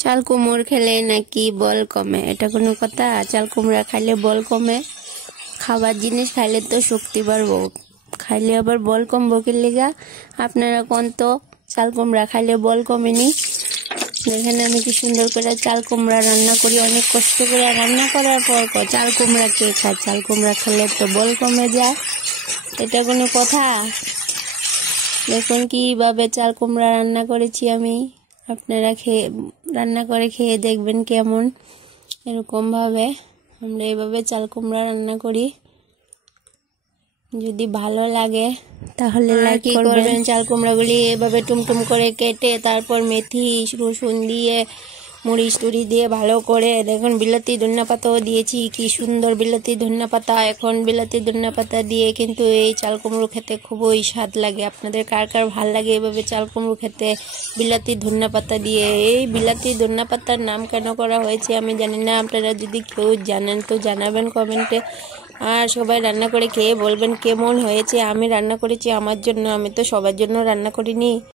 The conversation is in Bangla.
চাল কুমড় খেলে নাকি বল কমে? এটা কোনো কথা? চাল কুমড়া খাইলে বল কমে? খাবার জিনিস খাইলে তো শক্তি বাড়বো, খাইলে আবার বল কমবো কি লিগা? আপনারা কোন তো চাল কুমড়া খাইলে বল কমেনি? দেখেন আমি কি সুন্দর করে চাল কুমড়া রান্না করি, অনেক কষ্ট করে রান্না করার পর চাল কুমড়া কে খায়? চাল কুমড়া খেলে তো বল কমে যায়, এটা কোনো কথা? দেখুন কিভাবে চাল কুমড়া রান্না করেছি আমি, আপনারা রান্না করে খেয়ে দেখবেন কেমন। এরকম ভাবে আমরা এইভাবে চাল কুমড়া রান্না করি। যদি ভালো লাগে তাহলে লাইক করবেন। চাল কুমড়াগুলি এভাবে টুমটুম করে কেটে তারপর মেথি রসুন দিয়ে মরিচ টুরি দিয়ে ভালো করে দেখুন বিলাতি ধনিয়া পাতাও দিয়েছি, কি সুন্দর বিলাতি ধনিয়া পাতা। এখন বিলাতি ধনিয়া পাতা দিয়ে কিন্তু এই চাল কুমড়ো খেতে খুবই স্বাদ লাগে। আপনাদের কার কার ভাল লাগে এভাবে চাল কুমড়ো খেতে বিলাতি ধনিয়া পাতা দিয়ে? এই বিলাতি ধনিয়া পাতার নাম কেন করা হয়েছে আমি জানি না, আপনারা যদি কেউ জানেন তো জানাবেন কমেন্টে। আর সবাই রান্না করে খেয়ে বলবেন কেমন হয়েছে। আমি রান্না করেছি আমার জন্য, আমি তো সবার জন্য রান্না করিনি।